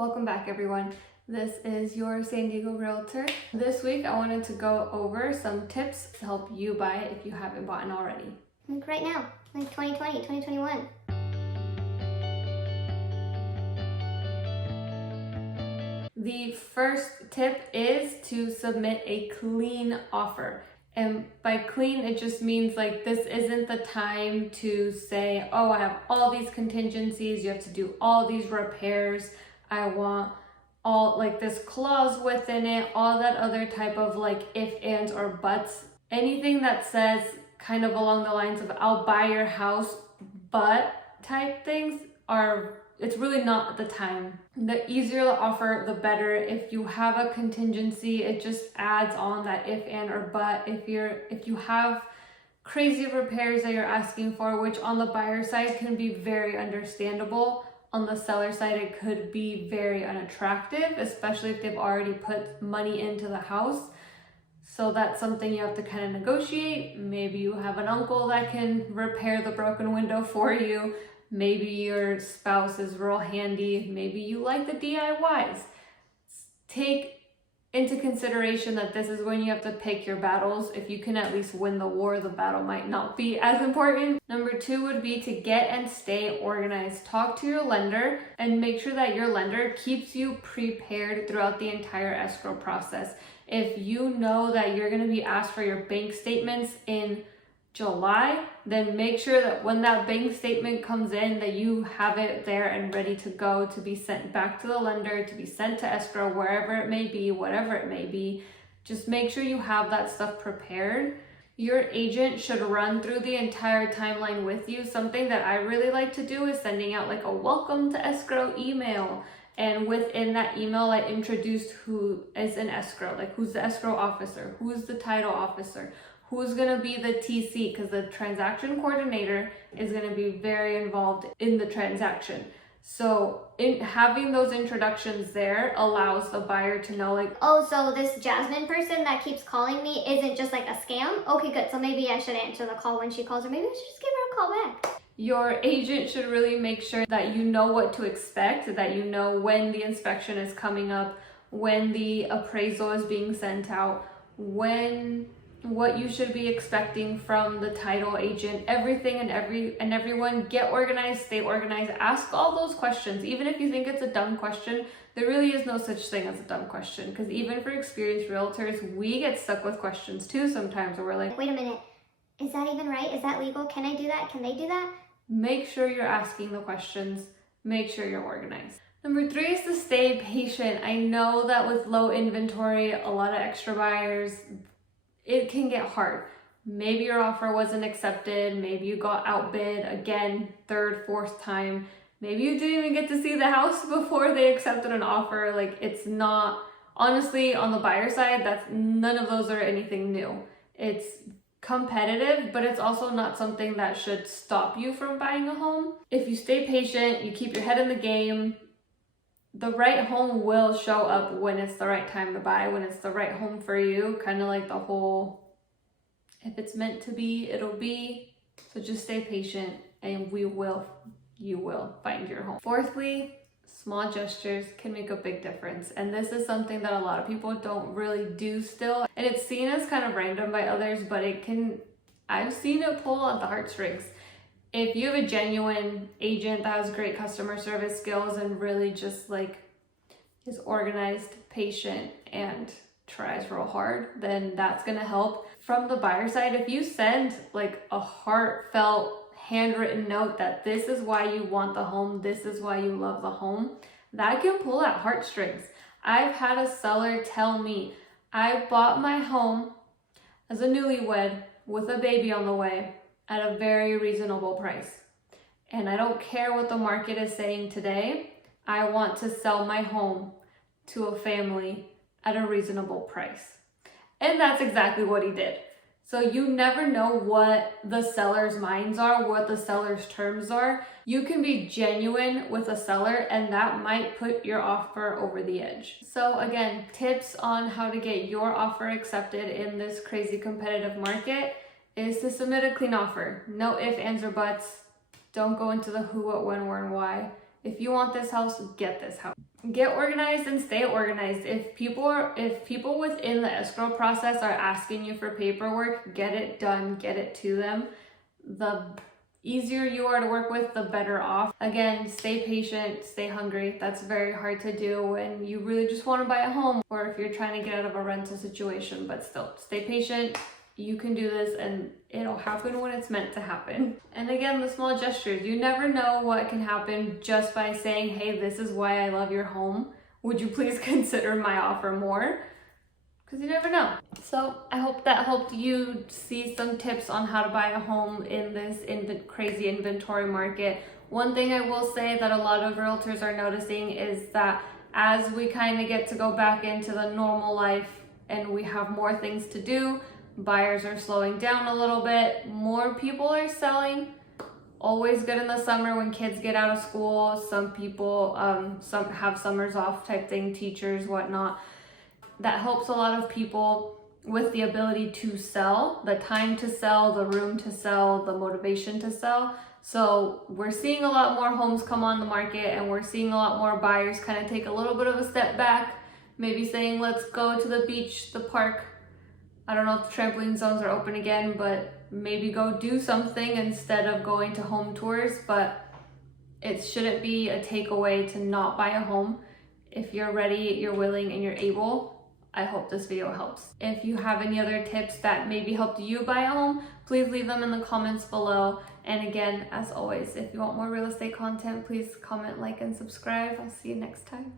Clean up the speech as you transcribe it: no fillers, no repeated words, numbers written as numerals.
Welcome back, everyone. This is your San Diego realtor. This week I wanted to go over some tips to help you buy it if you haven't bought it already. Like right now, like 2020, 2021. The first tip is to submit a clean offer. And by clean, it just means like this isn't the time to say, oh, I have all these contingencies, you have to do all these repairs, I want all like this clause within it, all that other type of like if, ands, or buts. Anything that says kind of along the lines of I'll buy your house, but type things it's really not the time. The easier the offer, the better. If you have a contingency, it just adds on that if, and, or but. If you have crazy repairs that you're asking for, which on the buyer side can be very understandable, on the seller side it could be very unattractive, especially if they've already put money into the house. So that's something you have to kind of negotiate. Maybe you have an uncle that can repair the broken window for you. Maybe your spouse is real handy. Maybe you like the DIYs. Take into consideration that this is when you have to pick your battles. If you can at least win the war, the battle might not be as important. Number 2 would be to get and stay organized. Talk to your lender and make sure that your lender keeps you prepared throughout the entire escrow process. If you know that you're going to be asked for your bank statements in July, then make sure that when that bank statement comes in that you have it there and ready to go to be sent back to the lender, to be sent to escrow, wherever it may be, whatever it may be. Just make sure you have that stuff prepared. Your agent should run through the entire timeline with you. Something that I really like to do is sending out like a welcome to escrow email. And within that email, I introduced who is in escrow, like who's the escrow officer, who's the title officer, who's going to be the TC, because the transaction coordinator is going to be very involved in the transaction. So in having those introductions there allows the buyer to know like, oh, so this Jasmine person that keeps calling me isn't just like a scam? Okay, good. So maybe I should answer the call when she calls, or maybe I should just give her a call back. Your agent should really make sure that you know what to expect, that you know when the inspection is coming up, when the appraisal is being sent out, what you should be expecting from the title agent, everything and everyone. Get organized, stay organized, ask all those questions. Even if you think it's a dumb question, there really is no such thing as a dumb question, because even for experienced realtors, we get stuck with questions too sometimes where we're like, wait a minute, is that even right? Is that legal? Can I do that? Can they do that? Make sure you're asking the questions, make sure you're organized. Number 3 is to stay patient. I know that with low inventory, a lot of extra buyers, it can get hard. Maybe your offer wasn't accepted. Maybe you got outbid again, 3rd, 4th time. Maybe you didn't even get to see the house before they accepted an offer. Like, it's not, honestly, on the buyer side, none of those are anything new. It's competitive, but it's also not something that should stop you from buying a home. If you stay patient, you keep your head in the game, the right home will show up when it's the right time to buy, when it's the right home for you. Kind of like the whole, if it's meant to be, it'll be. So just stay patient and you will find your home. Fourthly, small gestures can make a big difference. And this is something that a lot of people don't really do still. And it's seen as kind of random by others, but I've seen it pull at the heartstrings. If you have a genuine agent that has great customer service skills and really just like is organized, patient, and tries real hard, then that's gonna help. From the buyer side, if you send like a heartfelt handwritten note that this is why you want the home, this is why you love the home, that can pull at heartstrings. I've had a seller tell me, I bought my home as a newlywed with a baby on the way at a very reasonable price. And I don't care what the market is saying today, I want to sell my home to a family at a reasonable price. And that's exactly what he did. So you never know what the seller's minds are, what the seller's terms are. You can be genuine with a seller and that might put your offer over the edge. So again, tips on how to get your offer accepted in this crazy competitive market is to submit a clean offer. No ifs, ands, or buts. Don't go into the who, what, when, where, and why. If you want this house, get this house. Get organized and stay organized. If people within the escrow process are asking you for paperwork, get it done, get it to them. The easier you are to work with, the better off. Again, stay patient, stay hungry. That's very hard to do when you really just want to buy a home, or if you're trying to get out of a rental situation. But still, stay patient. You can do this, and it'll happen when it's meant to happen. And again, the small gestures. You never know what can happen just by saying, hey, this is why I love your home. Would you please consider my offer more? Because you never know. So I hope that helped you see some tips on how to buy a home in this crazy inventory market. One thing I will say that a lot of realtors are noticing is that as we kind of get to go back into the normal life and we have more things to do, buyers are slowing down a little bit, more people are selling. Always good in the summer when kids get out of school. Some people some have summers off type thing, teachers, whatnot. That helps a lot of people with the ability to sell, the time to sell, the room to sell, the motivation to sell. So we're seeing a lot more homes come on the market, and we're seeing a lot more buyers kind of take a little bit of a step back, maybe saying, let's go to the beach, the park. I don't know if the trampoline zones are open again, but maybe go do something instead of going to home tours. But it shouldn't be a takeaway to not buy a home. If you're ready, you're willing, and you're able, I hope this video helps. If you have any other tips that maybe helped you buy a home, please leave them in the comments below. And again, as always, if you want more real estate content, please comment, like, and subscribe. I'll see you next time.